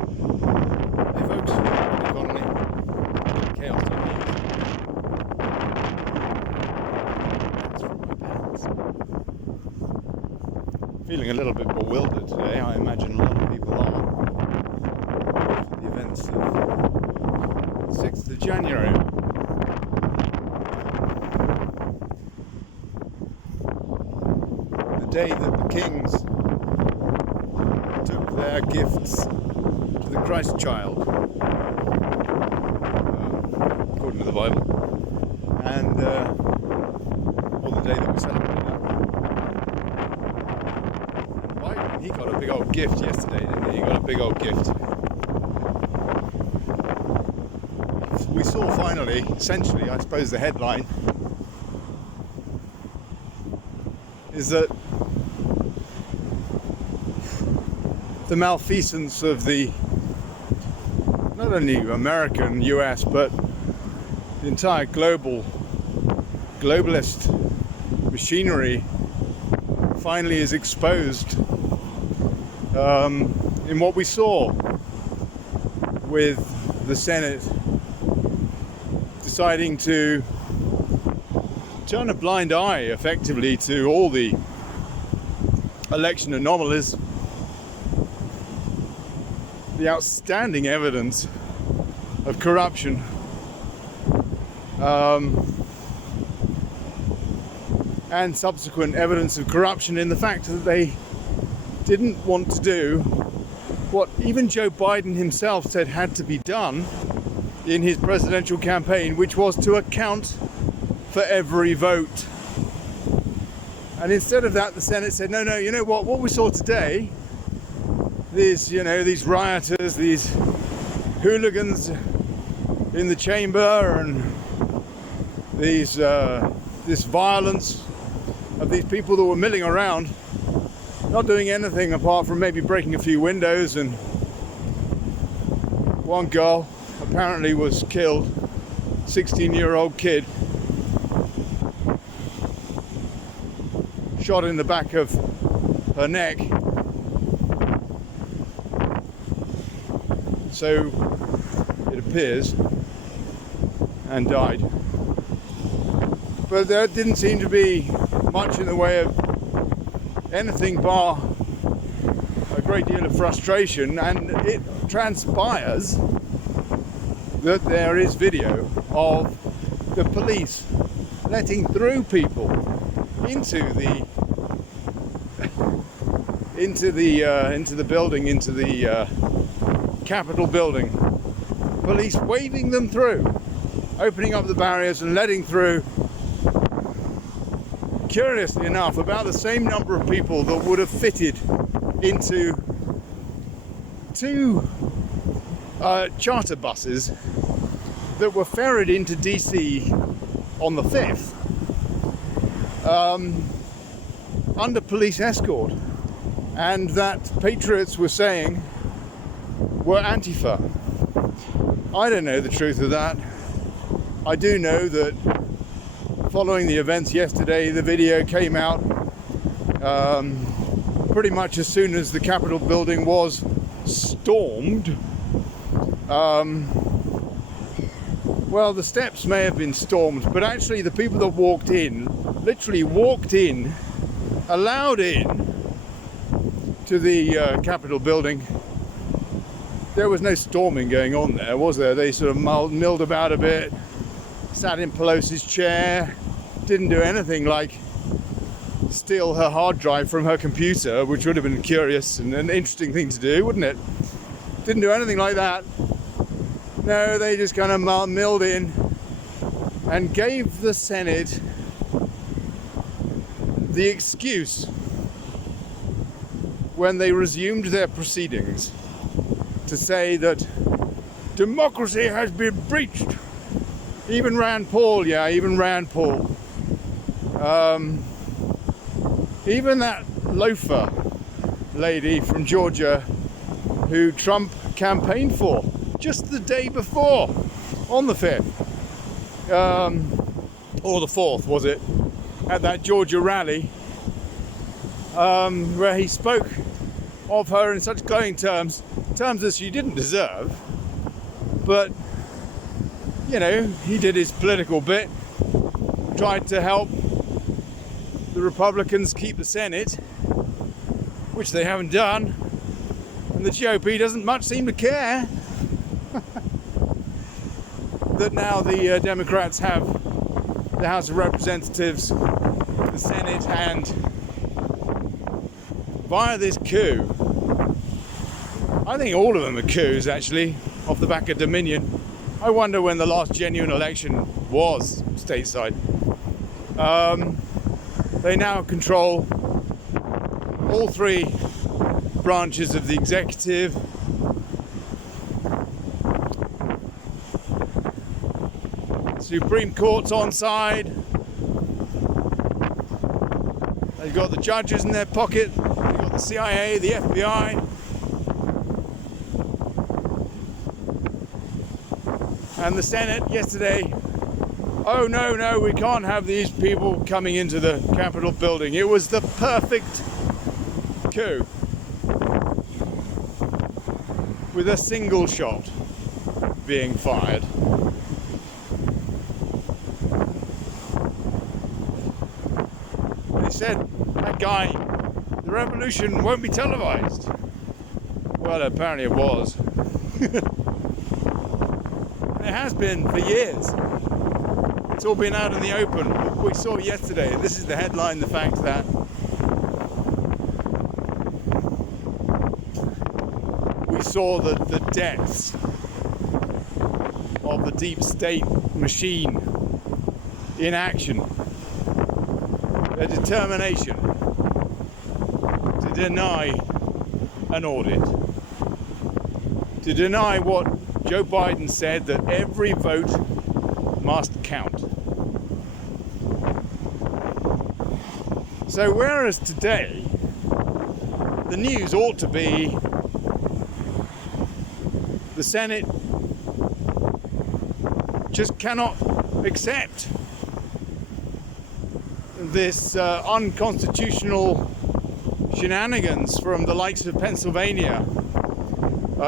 Hey folks, economy, chaos.news. That's from my pants. Feeling a little bit bewildered today. I imagine a lot of people are after the events of 6th of January. The day that the kings took their gifts to the Christ child, according to the Bible, and or the day that we celebrated that. Biden, he got a big old gift yesterday, didn't he? He got a big old gift. We saw finally, essentially, I suppose the headline is that the malfeasance of the not only American, US, but the entire globalist machinery finally is exposed in what we saw with the Senate deciding to turn a blind eye effectively to all the election anomalies, the outstanding evidence of corruption, and subsequent evidence of corruption in the fact that they didn't want to do what even Joe Biden himself said had to be done in his presidential campaign, which was to account for every vote. And instead of that, the Senate said, no, you know what we saw today, these rioters, these hooligans in the chamber, and this violence of these people that were milling around, not doing anything apart from maybe breaking a few windows, and one girl apparently was killed, 16-year-old kid, shot in the back of her neck. So it appears, and died. But there didn't seem to be much in the way of anything bar a great deal of frustration, and it transpires that there is video of the police letting through people into the building, into the Capitol building. Police waving them through, opening up the barriers and letting through, curiously enough, about the same number of people that would have fitted into two charter buses that were ferried into DC on the 5th under police escort, and that patriots were saying were AntiFa. I don't know the truth of that. I do know that following the events yesterday, the video came out pretty much as soon as the Capitol building was stormed. Well, the steps may have been stormed, but actually the people that walked in, literally walked in, allowed in to the Capitol building. There was no storming going on there, was there? They sort of milled about a bit, sat in Pelosi's chair, didn't do anything like steal her hard drive from her computer, which would have been curious and an interesting thing to do, wouldn't it? Didn't do anything like that. No, they just kind of milled in and gave the Senate the excuse when they resumed their proceedings to say that democracy has been breached. Even Rand Paul, even that loafer lady from Georgia who Trump campaigned for just the day before, on the 5th, or the 4th, was it, at that Georgia rally, where he spoke of her in such glowing terms, terms that she didn't deserve. But, you know, he did his political bit, tried to help the Republicans keep the Senate, which they haven't done, and the GOP doesn't much seem to care that now the Democrats have the House of Representatives, the Senate, and via this coup, I think all of them are coups actually, off the back of Dominion. I wonder when the last genuine election was stateside. They now control all three branches of the executive. Supreme Court's on side. They've got the judges in their pocket. They've got the CIA, the FBI. And the Senate yesterday, oh no, we can't have these people coming into the Capitol building. It was the perfect coup with a single shot being fired. They said, that guy, the revolution won't be televised. Well, apparently it was. It has been for years. It's all been out in the open. We saw yesterday, this is the headline, the fact that we saw the depths of the deep state machine in action. Their determination to deny an audit, to deny what Joe Biden said, that every vote must count. So whereas today the news ought to be the Senate just cannot accept this unconstitutional shenanigans from the likes of Pennsylvania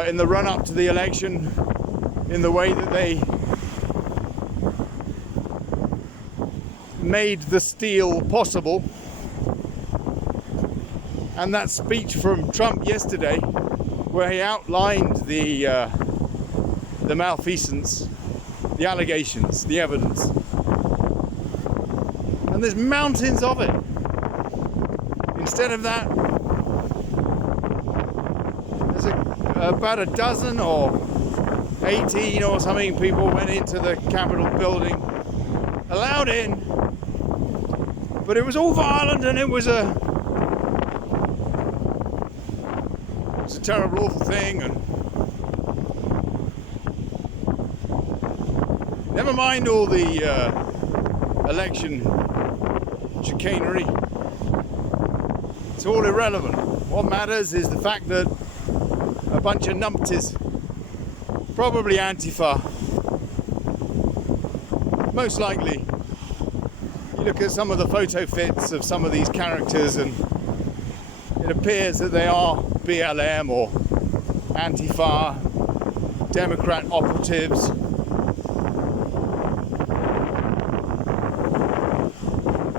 in the run-up to the election, in the way that they made the steal possible. And that speech from Trump yesterday, where he outlined the malfeasance, the allegations, the evidence, and there's mountains of it. Instead of that, there's about a dozen or 18 or something people went into the Capitol building, allowed in, but it was all violent, and it was a terrible, awful thing. And never mind all the election chicanery. It's all irrelevant. What matters is the fact that a bunch of numpties, probably AntiFa, most likely, you look at some of the photo fits of some of these characters and it appears that they are BLM or AntiFa, Democrat operatives.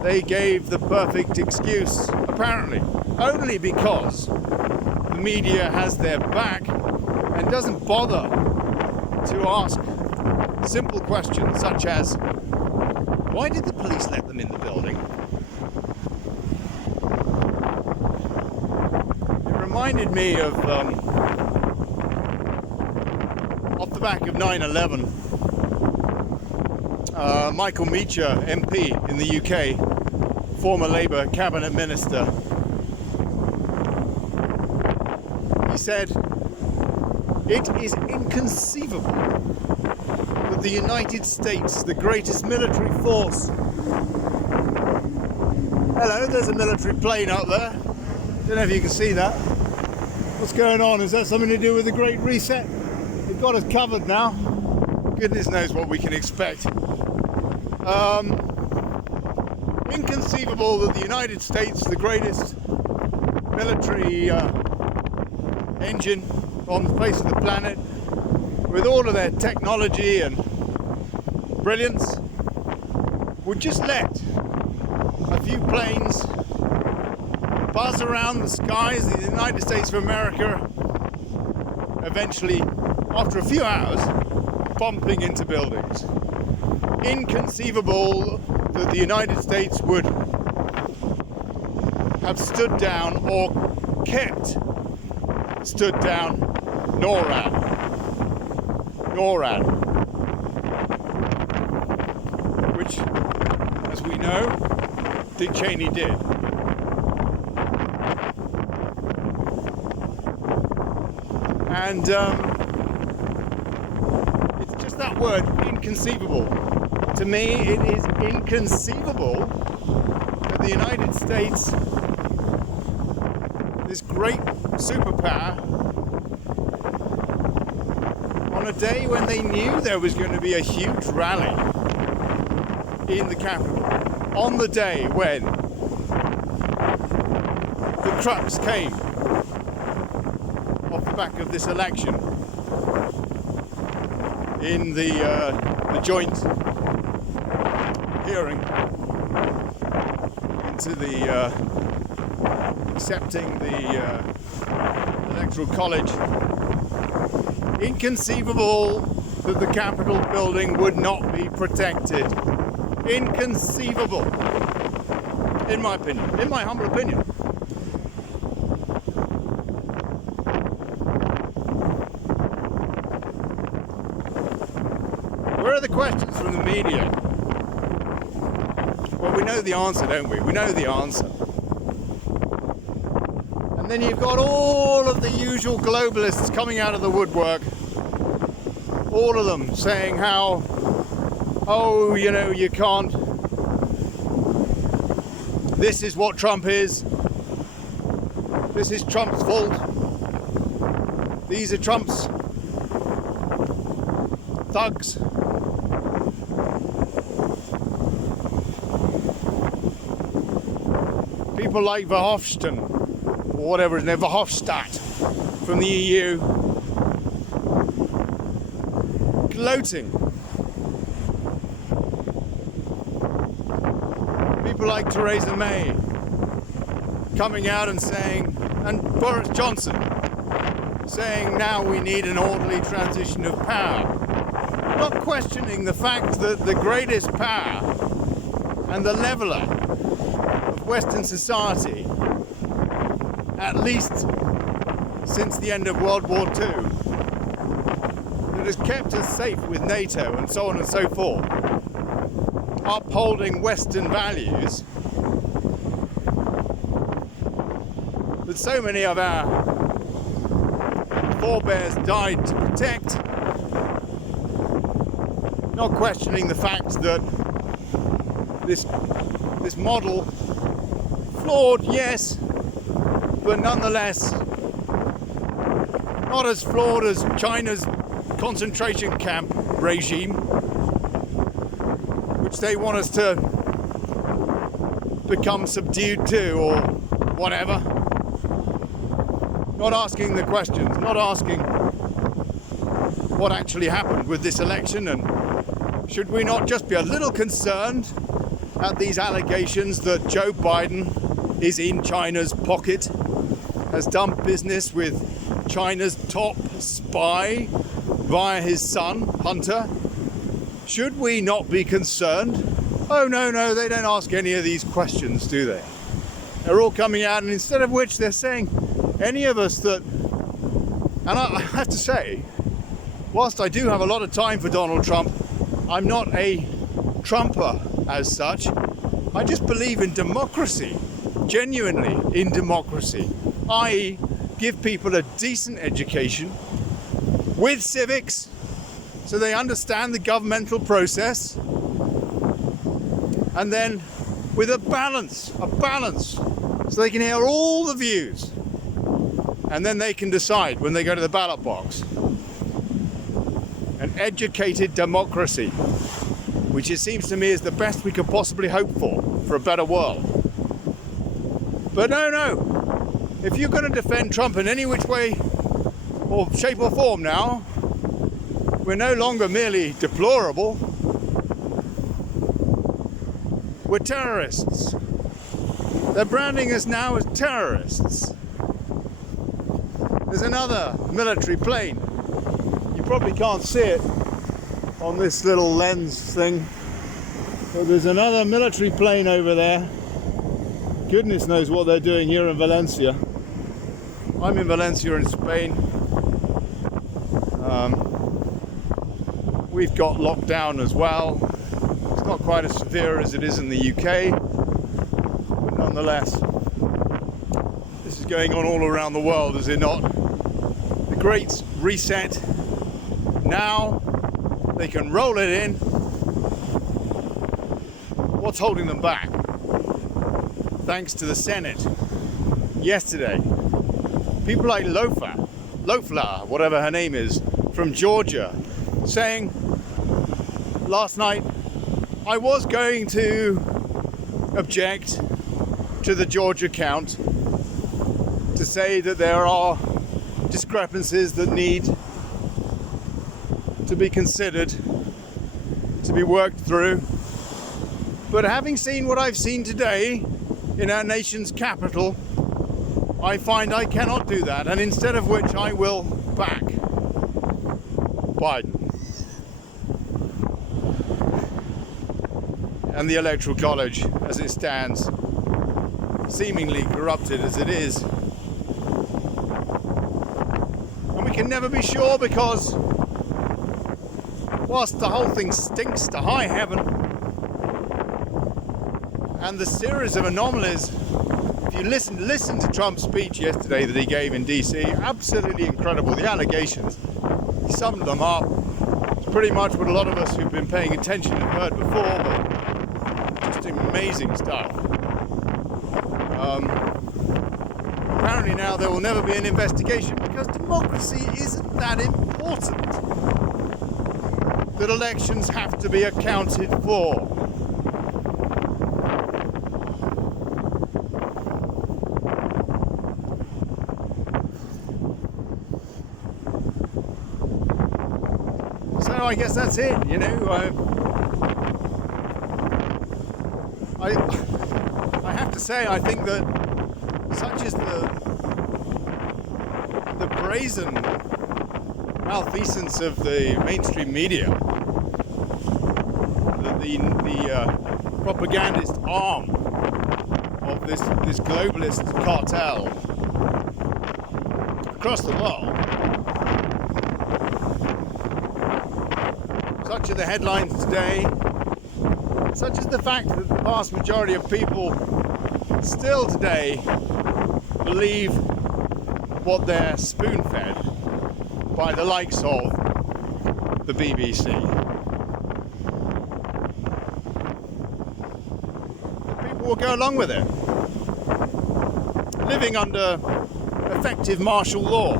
They gave the perfect excuse, apparently, only because the media has their back and doesn't bother to ask simple questions such as, why did the police let them in the building? It reminded me of, off the back of 9/11, Michael Meacher, MP in the UK, former Labour cabinet minister, he said, "It is inconceivable that the United States, the greatest military force..." Hello, there's a military plane up there. Don't know if you can see that. What's going on? Is that something to do with the Great Reset? They've got us covered now. Goodness knows what we can expect. Inconceivable that the United States, the greatest military engine on the face of the planet, with all of their technology and brilliance, would just let a few planes buzz around the skies of the United States of America, eventually, after a few hours, bumping into buildings. Inconceivable that the United States would have stood down or kept stood down NORAD, which, as we know, Dick Cheney did. And it's just that word, inconceivable. To me, it is inconceivable that the United States, this great superpower, on a day when they knew there was going to be a huge rally in the capital, on the day when the crux came off the back of this election in the joint hearing into the accepting the electoral college. Inconceivable that the Capitol building would not be protected. Inconceivable, in my opinion, in my humble opinion. Where are the questions from the media? Well, we know the answer, don't we? We know the answer. And then you've got all of the usual globalists coming out of the woodwork, all of them saying how, oh, you know, you can't, this is what Trump is, this is Trump's fault, these are Trump's thugs. People like Verhofstadt, or whatever his name, Verhofstadt from the EU, gloating. People like Theresa May coming out and saying, and Boris Johnson saying, now we need an orderly transition of power. Not questioning the fact that the greatest power and the leveller of Western society, at least since the end of World War II, that has kept us safe with NATO and so on and so forth, upholding Western values that so many of our forebears died to protect, not questioning the fact that this model, flawed, yes, but nonetheless not as flawed as China's concentration camp regime, which they want us to become subdued to or whatever. Not asking the questions, not asking what actually happened with this election, and should we not just be a little concerned at these allegations that Joe Biden is in China's pocket, has done business with China's top spy via his son, Hunter? Should we not be concerned? Oh, no, they don't ask any of these questions, do they? They're all coming out, and instead of which they're saying, any of us that, and I have to say, whilst I do have a lot of time for Donald Trump, I'm not a Trumper as such. I just believe in democracy, genuinely in democracy, i.e. give people a decent education with civics so they understand the governmental process, and then with a balance so they can hear all the views, and then they can decide when they go to the ballot box. An educated democracy, which it seems to me is the best we could possibly hope for a better world. But no, if you're going to defend Trump in any which way or shape or form now. We're no longer merely deplorable. We're terrorists. They're branding us now as terrorists. There's another military plane. You probably can't see it on this little lens thing, but there's another military plane over there. Goodness knows what they're doing here in Valencia. I'm in Valencia in Spain. We've got lockdown as well. It's not quite as severe as it is in the UK, but nonetheless, this is going on all around the world, is it not? The Great Reset. Now they can roll it in. What's holding them back? Thanks to the Senate yesterday, people like Loeffler, whatever her name is, from Georgia, saying last night, I was going to object to the Georgia count, to say that there are discrepancies that need to be considered, to be worked through. But having seen what I've seen today in our nation's capital, I find I cannot do that, and instead of which I will back Biden and the Electoral College as it stands, seemingly corrupted as it is. And we can never be sure, because whilst the whole thing stinks to high heaven, and the series of anomalies, if you listen to Trump's speech yesterday that he gave in DC, absolutely incredible. The allegations, he summed them up. It's pretty much what a lot of us who've been paying attention have heard before, but just amazing stuff. Apparently now there will never be an investigation because democracy isn't that important. That elections have to be accounted for. So I guess that's it, you know. I have to say, I think that such is the brazen malfeasance of the mainstream media, the propagandist arm of this globalist cartel across the world. Such are the headlines today. Such is the fact that the vast majority of people still today believe what they're spoon-fed by the likes of the BBC. People will go along with it, living under effective martial law,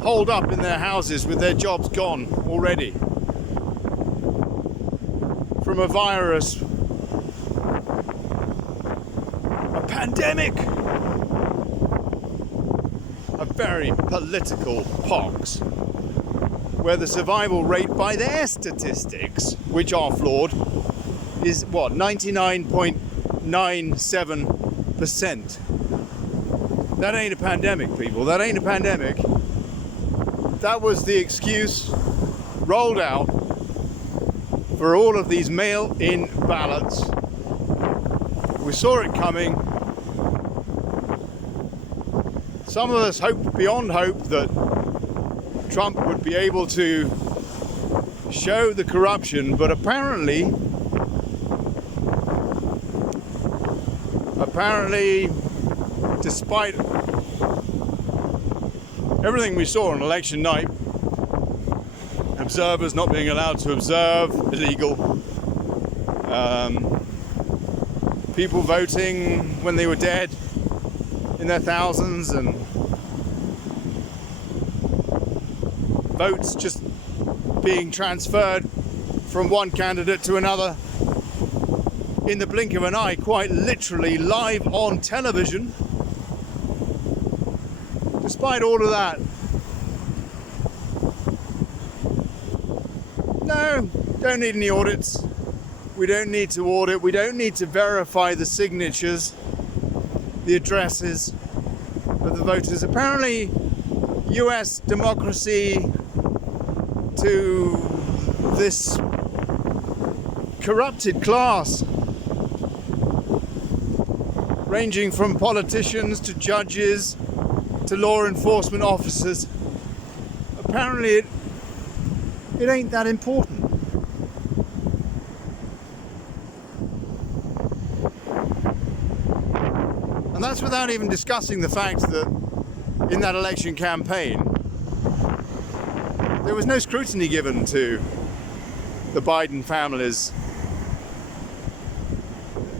holed up in their houses with their jobs gone already from a virus, a pandemic, a very political pox, where the survival rate by their statistics, which are flawed, is what, 99.97%. That ain't a pandemic, people. That ain't a pandemic. That was the excuse rolled out for all of these mail-in ballots. We saw it coming. Some of us hoped beyond hope that Trump would be able to show the corruption, but apparently, despite everything we saw on election night, observers not being allowed to observe, illegal, people voting when they were dead in their thousands, and votes just being transferred from one candidate to another in the blink of an eye, quite literally live on television. Despite all of that, Don't need any audits. We don't need to audit. We don't need to verify the signatures, the addresses of the voters. Apparently, US democracy to this corrupted class, ranging from politicians to judges to law enforcement officers, apparently it ain't that important. And that's without even discussing the fact that in that election campaign there was no scrutiny given to the Biden family's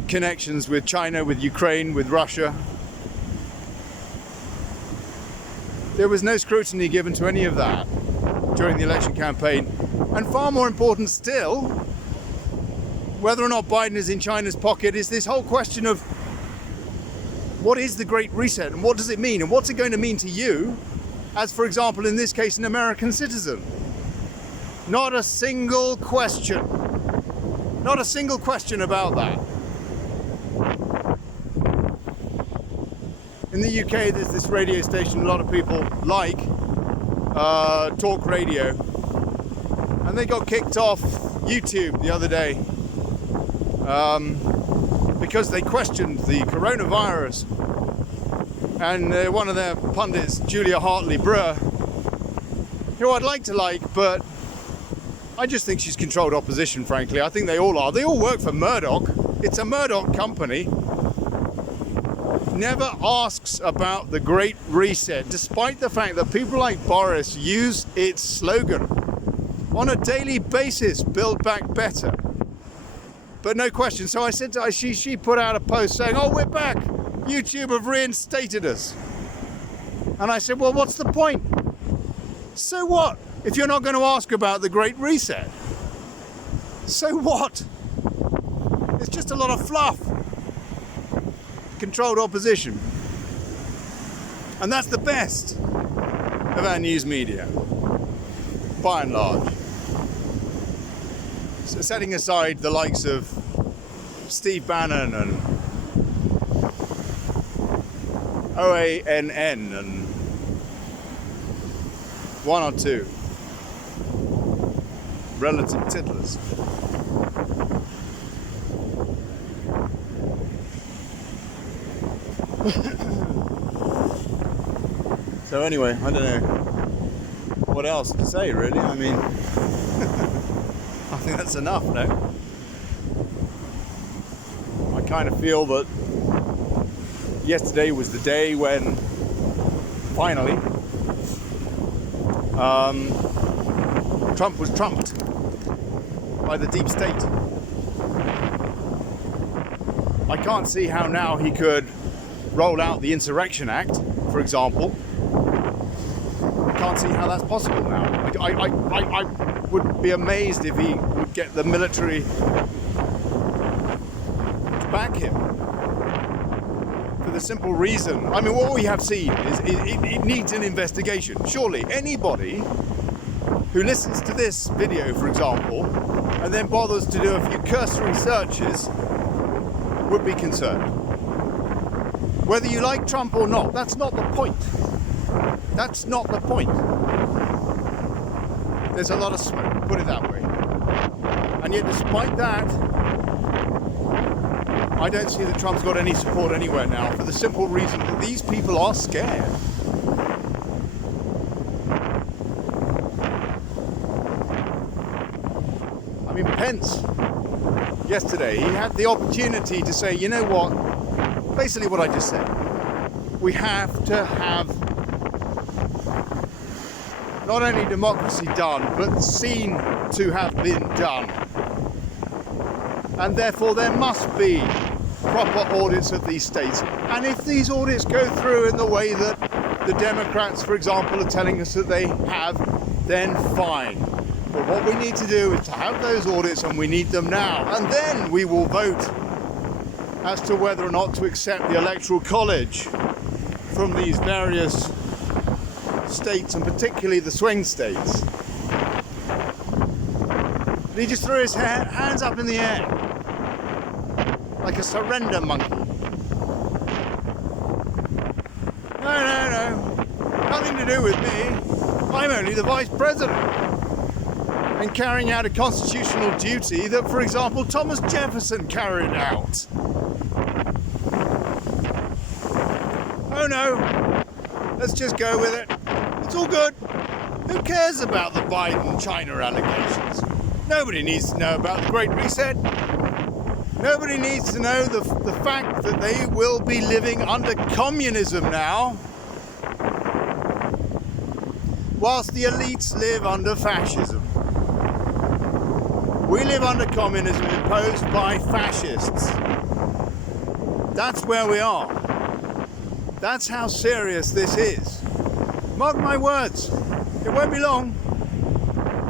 connections with China, with Ukraine, with Russia. There was no scrutiny given to any of that during the election campaign. And far more important still, whether or not Biden is in China's pocket, is this whole question of what is the Great Reset and what does it mean and what's it going to mean to you as, for example, in this case, an American citizen. Not a single question. Not a single question about that. In the UK, there's this radio station a lot of people like, Talk Radio, and they got kicked off YouTube the other day because they questioned the coronavirus. And one of their pundits, Julia Hartley-Brewer, who I'd like to like, but I just think she's controlled opposition, frankly. I think they all are. They all work for Murdoch. It's a Murdoch company. Never asks about the Great Reset, despite the fact that people like Boris use its slogan on a daily basis, build back better. But no question. So I said to her, she put out a post saying, oh, we're back. YouTube have reinstated us. And I said, well, what's the point? So what if you're not going to ask about the Great Reset? So what? It's just a lot of fluff. Controlled opposition. And that's the best of our news media, by and large. So setting aside the likes of Steve Bannon and OANN and one or two relative tiddlers. So anyway, I don't know what else to say really. I mean, I think that's enough now. I kind of feel that yesterday was the day when finally Trump was trumped by the deep state. I can't see how now he could roll out the Insurrection Act, for example. I can't see how that's possible now. I would be amazed if he would get the military to back him. For the simple reason, I mean, what we have seen is it needs an investigation. Surely anybody who listens to this video, for example, and then bothers to do a few cursory searches would be concerned. Whether you like Trump or not, that's not the point. That's not the point. There's a lot of smoke, put it that way. And yet despite that, I don't see that Trump's got any support anywhere now, for the simple reason that these people are scared. I mean, Pence, yesterday, he had the opportunity to say, you know what, basically what I just said. We have to have not only democracy done, but seen to have been done. And therefore there must be proper audits of these states. And if these audits go through in the way that the Democrats, for example, are telling us that they have, then fine. But what we need to do is to have those audits, and we need them now. And then we will vote as to whether or not to accept the Electoral College from these various states, and particularly the swing states. he just threw his hands up in the air like a surrender monkey. No, nothing to do with me. I'm only the vice president and carrying out a constitutional duty that, for example, Thomas Jefferson carried out. Oh no, let's just go with it. It's all good. Who cares about the Biden-China allegations? Nobody needs to know about the Great Reset. Nobody needs to know the fact that they will be living under communism now, whilst the elites live under fascism. We live under communism imposed by fascists. That's where we are. That's how serious this is. Mark my words. It won't be long.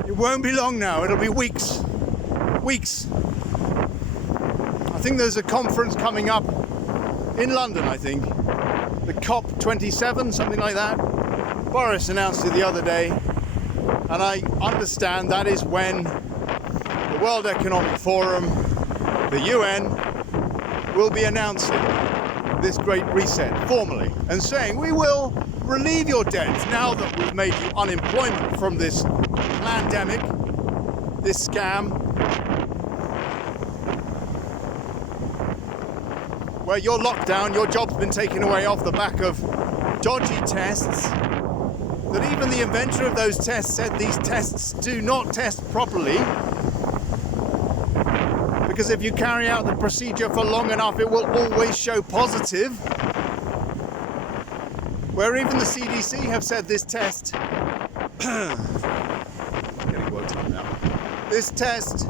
It won't be long now. It'll be weeks. Weeks. I think there's a conference coming up in London, I think. The COP27, something like that. Boris announced it the other day. And I understand that is when the World Economic Forum, the UN, will be announcing this Great Reset formally and saying we will relieve your debts now that we've made you unemployment from this pandemic, this scam, where you're locked down, your job's been taken away off the back of dodgy tests, that even the inventor of those tests said these tests do not test properly, because if you carry out the procedure for long enough, it will always show positive. Where even the CDC have said this test, getting worked up now. This test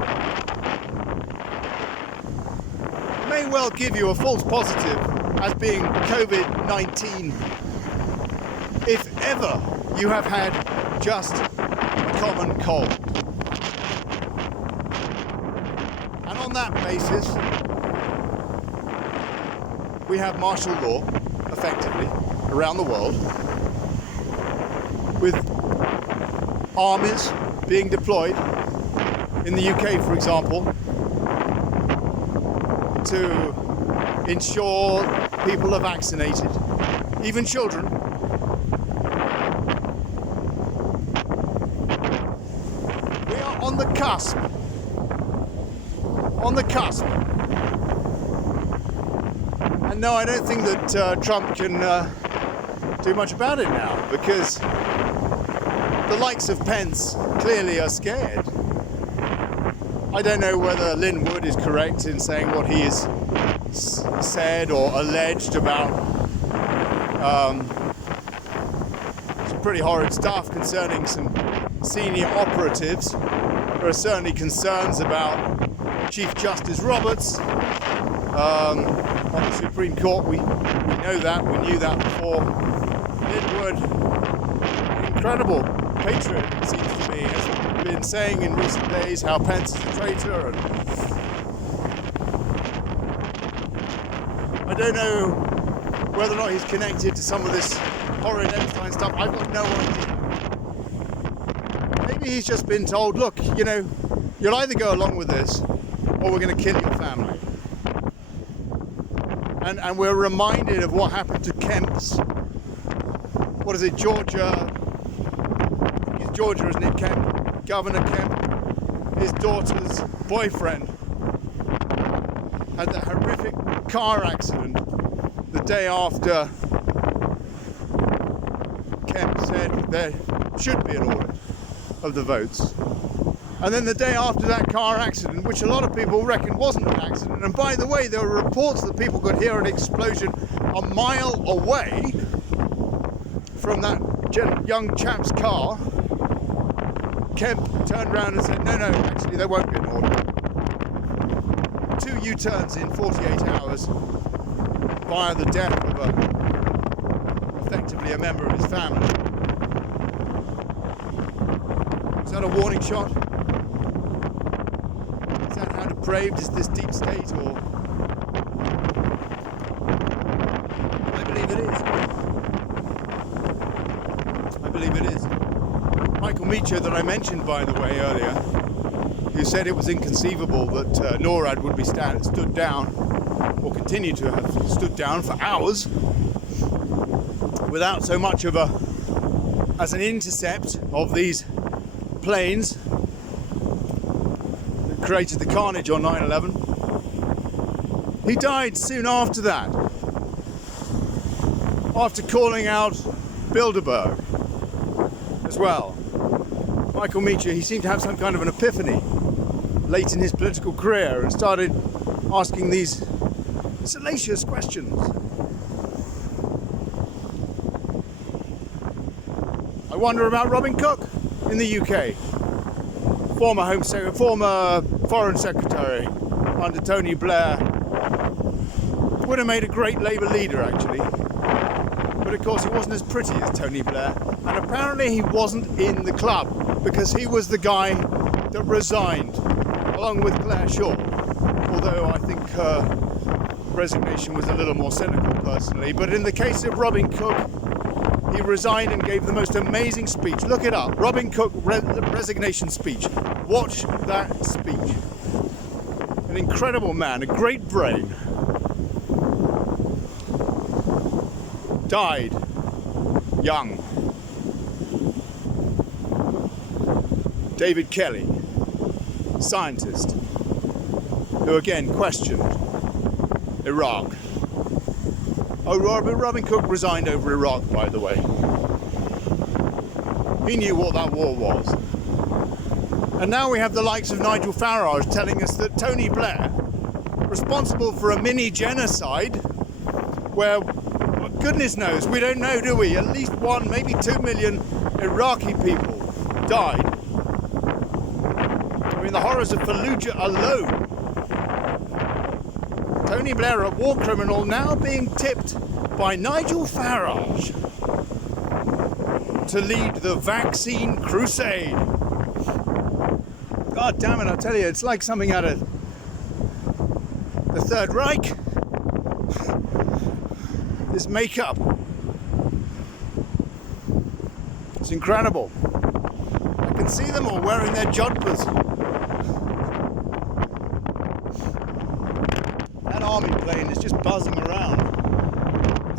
may well give you a false positive as being COVID-19 if ever you have had just a common cold. And on that basis, we have martial law, effectively, around the world, with armies being deployed in the UK, for example, to ensure people are vaccinated, even children. We are on the cusp. On the cusp. And no, I don't think that Trump can do much about it now, because the likes of Pence clearly are scared. I don't know whether Lynn Wood is correct in saying what he has said or alleged about some pretty horrid stuff concerning some senior operatives. There are certainly concerns about Chief Justice Roberts on the Supreme Court. We know that, we knew that before. Lynn Wood, incredible patriot, it seems to me, has been saying in recent days how Pence is a traitor. And I don't know whether or not he's connected to some of this horrid Epstein stuff. I've got no idea. Maybe he's just been told, look, you know, you'll either go along with this or we're going to kill your family. And we're reminded of what happened to Kemp's, what is it, Georgia, it's Georgia, isn't it, Kemp? Governor Kemp, his daughter's boyfriend had that horrific car accident the day after Kemp said there should be an audit of the votes. And then the day after that car accident, which a lot of people reckon wasn't an accident, and by the way, there were reports that people could hear an explosion a mile away from that young chap's car, Kemp turned around and said, no, actually there won't be an audit. 2 U-turns in 48 hours via the death of effectively a member of his family. Is that a warning shot? Is that how depraved is this deep state, or? I believe it is. I believe it is. Michael Meacher, that I mentioned, by the way, earlier, who said it was inconceivable that NORAD would be stood down, or continue to have stood down for hours without so much of as an intercept of these planes that created the carnage on 9/11. He died soon after that, after calling out Bilderberg as well. Michael Meacher, he seemed to have some kind of an epiphany late in his political career and started asking these salacious questions. I wonder about Robin Cook in the UK, former Foreign Secretary under Tony Blair. Would have made a great Labour leader, actually. But of course he wasn't as pretty as Tony Blair, and apparently he wasn't in the club because he was the guy that resigned along with Claire Shaw, although I think her resignation was a little more cynical personally. But in the case of Robin Cook, he resigned and gave the most amazing speech. Look it up, Robin Cook resignation speech. Watch that speech. An incredible man, a great brain. Died young. David Kelly, scientist, who again questioned Iraq. Oh, Robin Cook resigned over Iraq, by the way. He knew what that war was. And now we have the likes of Nigel Farage telling us that Tony Blair, responsible for a mini genocide, where goodness knows, we don't know, do we? At least 1, maybe 2 million Iraqi people died. I mean, the horrors of Fallujah alone. Tony Blair, a war criminal, now being tipped by Nigel Farage to lead the vaccine crusade. God damn it, I tell you, it's like something out of the Third Reich. This makeup. It's incredible. I can see them all wearing their jodhpurs. That army plane is just buzzing around.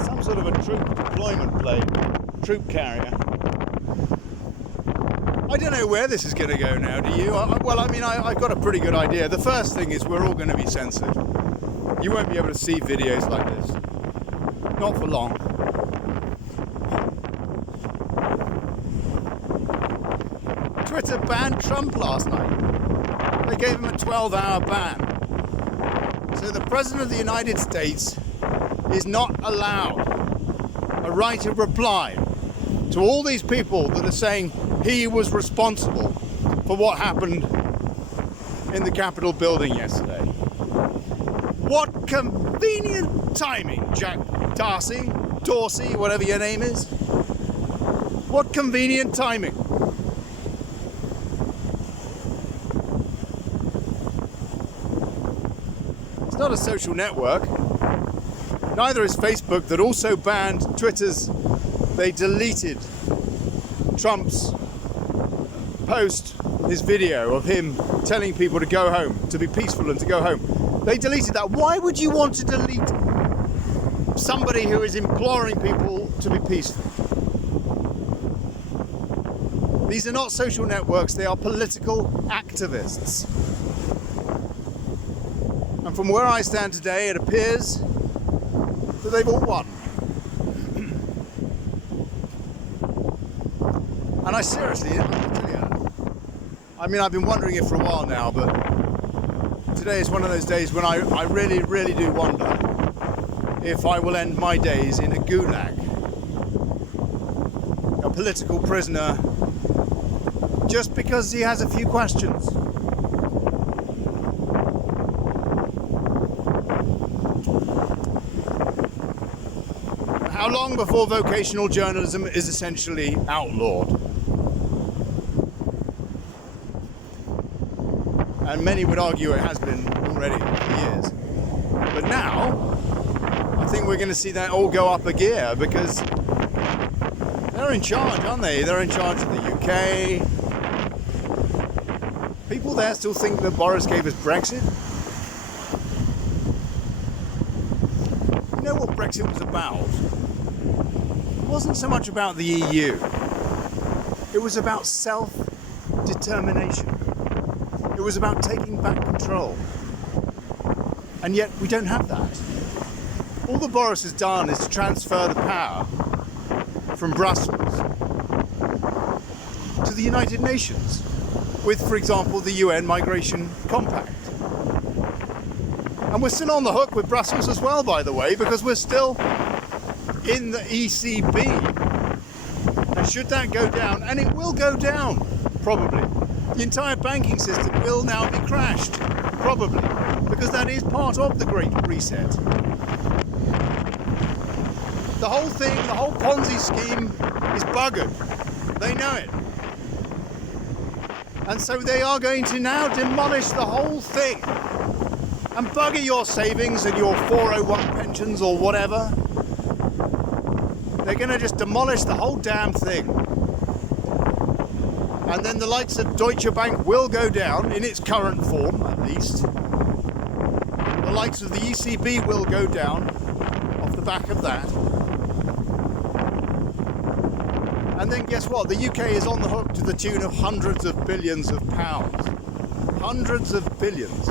Some sort of a troop deployment plane, troop carrier. I don't know where this is going to go now, do you? I've got a pretty good idea. The first thing is we're all going to be censored. You won't be able to see videos like this. Not for long. Twitter banned Trump last night. They gave him a 12-hour ban. So the President of the United States is not allowed a right of reply to all these people that are saying he was responsible for what happened in the Capitol building yesterday. What convenient timing, Jack Dorsey, whatever your name is. What convenient timing. It's not a social network. Neither is Facebook, that also banned they deleted Trump's post, his video of him telling people to go home, to be peaceful and to go home. They deleted that. Why would you want to delete somebody who is imploring people to be peaceful? These are not social networks, they are political activists. And from where I stand today, it appears that they've all won. And I seriously, I tell you, I've been wondering it for a while now, but today is one of those days when I really, really do wonder if I will end my days in a gulag, a political prisoner, just because he has a few questions. How long before vocational journalism is essentially outlawed? And many would argue it has been already for years. But now, I think we're going to see that all go up a gear, because they're in charge, aren't they? They're in charge of the UK. People there still think that Boris gave us Brexit. You know what Brexit was about? It wasn't so much about the EU. It was about self-determination. It was about taking back control. And yet we don't have that. All that Boris has done is to transfer the power from Brussels to the United Nations with, for example, the UN Migration Compact. And we're still on the hook with Brussels as well, by the way, because we're still in the ECB. And should that go down, and it will go down, probably, the entire banking system will now be crashed, probably, because that is part of the Great Reset. The whole thing, the whole Ponzi scheme is buggered. They know it. And so they are going to now demolish the whole thing and bugger your savings and your 401 pensions or whatever. They're going to just demolish the whole damn thing. And then the likes of Deutsche Bank will go down, in its current form at least. The likes of the ECB will go down off the back of that. And then guess what? The UK is on the hook to the tune of hundreds of billions of pounds. Hundreds of billions.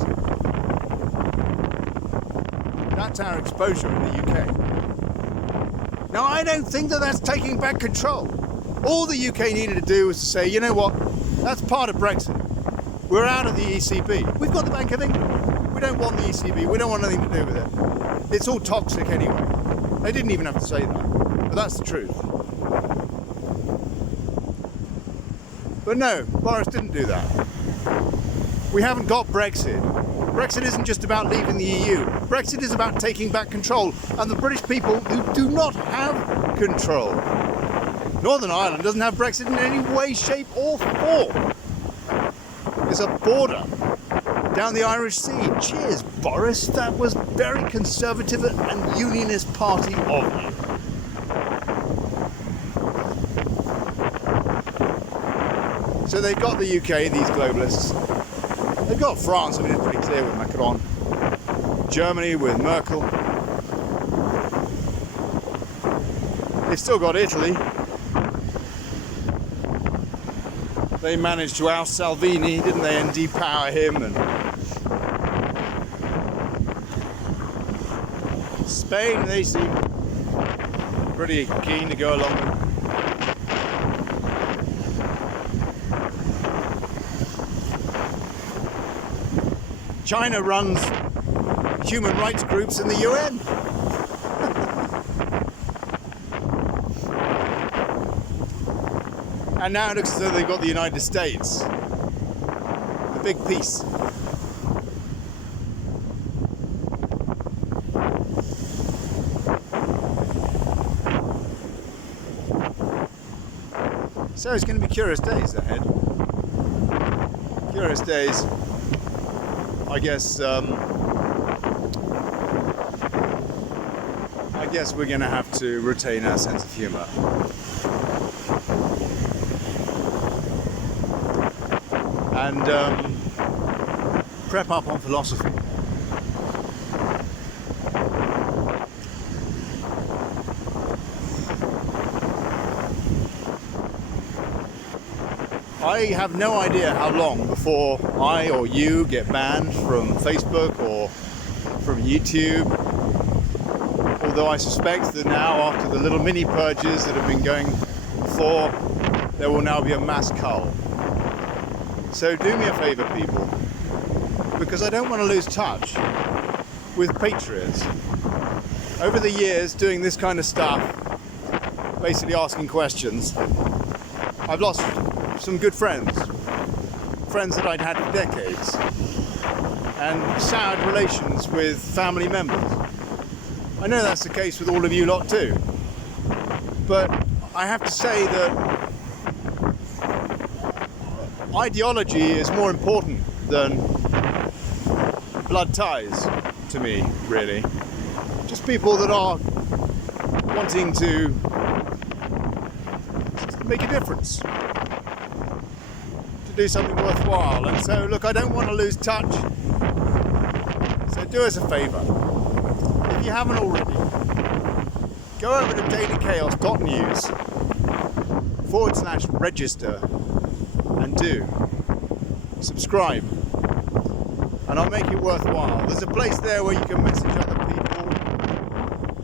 That's our exposure in the UK. Now, I don't think that that's taking back control. All the UK needed to do was to say, you know what? That's part of Brexit. We're out of the ECB. We've got the Bank of England. We don't want the ECB. We don't want anything to do with it. It's all toxic anyway. They didn't even have to say that. But that's the truth. But no, Boris didn't do that. We haven't got Brexit. Brexit isn't just about leaving the EU. Brexit is about taking back control. And the British people who do not have control. Northern Ireland doesn't have Brexit in any way, shape or form. There's a border down the Irish Sea. Cheers, Boris. That was very conservative and unionist party of you. So they've got the UK, these globalists. They've got France, I mean, it's pretty clear with Macron. Germany with Merkel. They've still got Italy. They managed to oust Salvini, didn't they, and depower him. And Spain, they seem pretty keen to go along with. China runs human rights groups in the UN. And now it looks as though they've got the United States. A big piece. So it's going to be curious days ahead. Curious days. I guess we're going to have to retain our sense of humour. And prep up on philosophy. I have no idea how long before I or you get banned from Facebook or from YouTube. Although I suspect that now, after the little mini purges that have been going for, there will now be a mass cull. So do me a favour, people, because I don't want to lose touch with patriots. Over the years, doing this kind of stuff, basically asking questions, I've lost some good friends that I'd had for decades, and soured relations with family members. I know that's the case with all of you lot too, but I have to say that ideology is more important than blood ties to me, really. Just people that are wanting to make a difference. To do something worthwhile. And so, look, I don't want to lose touch. So do us a favour. If you haven't already, go over to dailychaos.news/register and do subscribe. And I'll make it worthwhile. There's a place there where you can message other people.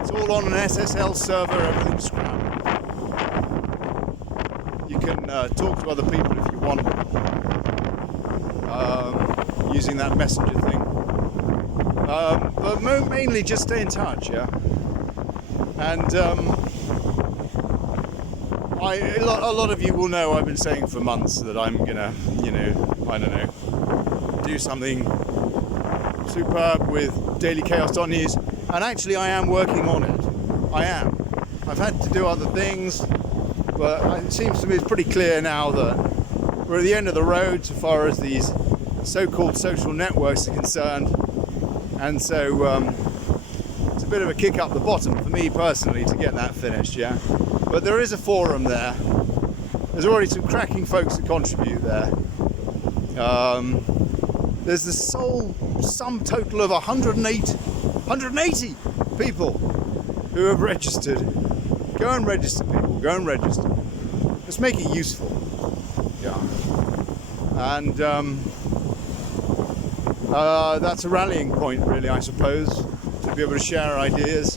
It's all on an SSL server, everything's scrambled. You can talk to other people if you want, using that messenger thing. But mainly just stay in touch, yeah? And a lot of you will know I've been saying for months that I'm gonna, I don't know, do something superb with dailychaos.news, and actually I am working on it. I am. I've had to do other things, but it seems to me it's pretty clear now that we're at the end of the road so far as these so-called social networks are concerned, and so it's a bit of a kick up the bottom for me personally to get that finished, yeah. But there is a forum there. There's already some cracking folks that contribute there. There's the sum total of 180 people who have registered. Go and register, people. Go and register. Let's make it useful. Yeah. And that's a rallying point, really, I suppose, to be able to share ideas.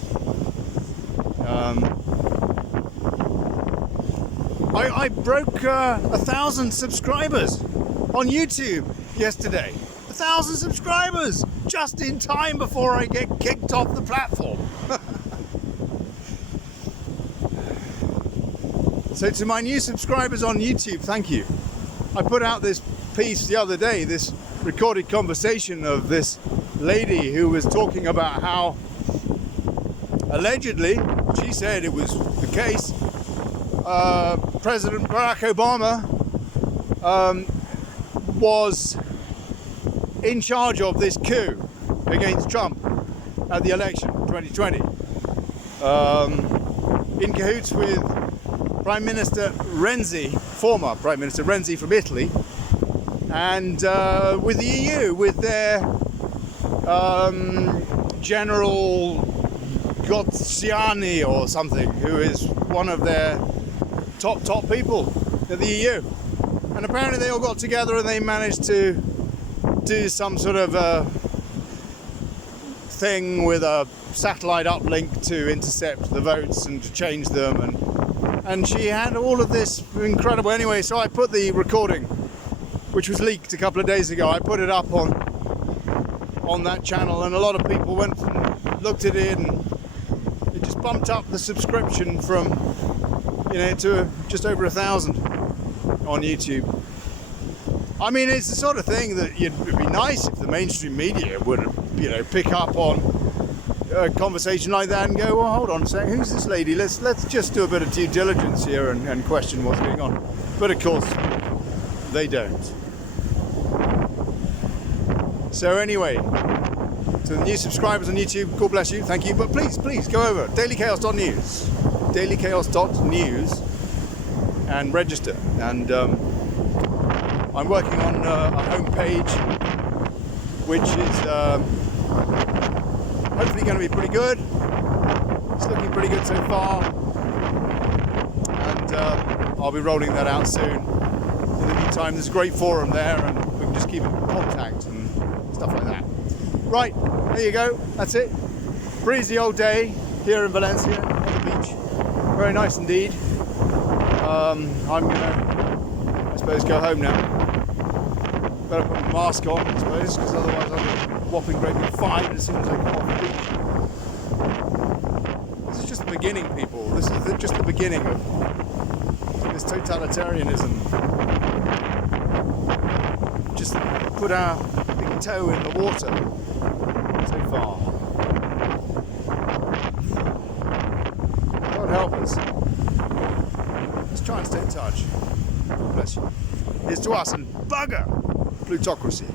I broke 1,000 subscribers on YouTube yesterday. 1,000 subscribers just in time before I get kicked off the platform. So to my new subscribers on YouTube, thank you. I put out this piece the other day, this recorded conversation of this lady who was talking about how allegedly, she said it was the case, President Barack Obama was in charge of this coup against Trump at the election 2020, in cahoots with Prime Minister Renzi, former Prime Minister Renzi from Italy, and with the EU, with their General Goziani or something, who is one of their top people at the EU. And apparently they all got together and they managed to do some sort of thing with a satellite uplink to intercept the votes and to change them, and she had all of this incredible. Anyway, so I put the recording, which was leaked a couple of days ago, I put it up on that channel, and a lot of people went and looked at it, and it just bumped up the subscription from to just over 1,000 on YouTube. I mean, it's the sort of thing that it'd be nice if the mainstream media would, pick up on a conversation like that and go, well, hold on a second, who's this lady? Let's just do a bit of due diligence here and question what's going on. But of course, they don't. So anyway, to the new subscribers on YouTube, God bless you, thank you. But please go over dailychaos.news, dailychaos.news, and register. And I'm working on a homepage, which is hopefully going to be pretty good. It's looking pretty good so far, and I'll be rolling that out soon. In the meantime, there's a great forum there, and we can just keep in contact and stuff like that. Right, there you go. That's it. Breezy old day here in Valencia on the beach. Very nice indeed. I'm gonna, I suppose, go home now. Better put my mask on, I suppose, because otherwise I'll get a whopping great big fine as soon as I come off the beach. This is just the beginning, people. This is just the beginning of this totalitarianism. Just put our big toe in the water so far. God help us. Let's try and stay in touch. God bless you. Here's to us and bugger plutocracy.